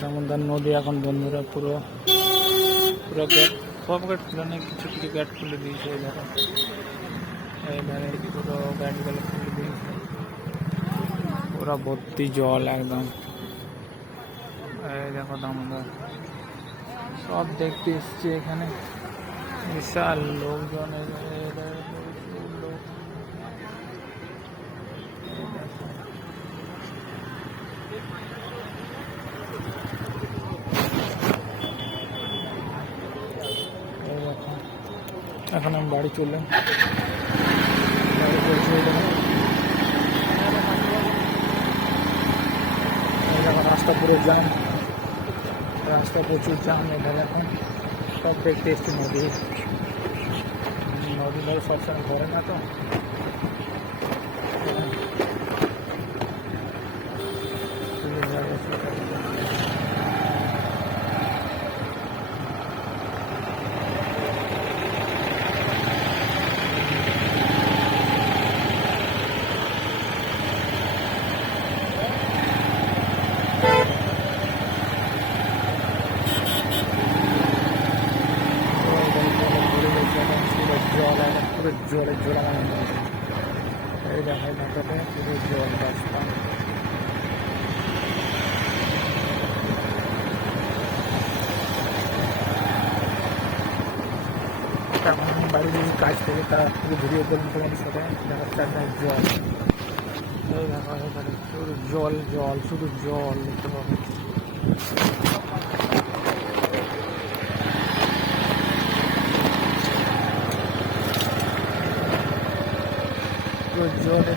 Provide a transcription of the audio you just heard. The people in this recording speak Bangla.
দামোদর নদী এখন বন্ধুরা পুরো পুরো গেট, সব গেট খুলে নেই, কিছু কিছু গেট খুলে দিয়েছে। এই দেখো এইধারে পুরো গেটগুলো খুলে দিয়েছে, পুরো ভর্তি জল একদম। এই দেখো দামোদর সব দেখতে এসছে এখানে, বিশাল লোকজন। লোক এখন আমি বাড়ি চললাম, বাড়ি পৌঁছে গেলাম। রাস্তা পুরো জ্যাম, রাস্তা প্রচুর জ্যাম। এখানে এখন সব দেখতে এসছি নদী, নদী ধরে সবসময় ঘরে না তো। পুরো জলে জোড়া মানে এই দেখায় ঢাকাতে পুরো জল রাস্তা। এখন বাড়ি যদি কাজ থেকে তারা পুরো ভিডিও করুন তোমাদের সাথে, দেখাচ্ছে আপনার জল। এই দেখা এখানে পুরো জল জল, শুধু জল দেখতে পাবে। জলে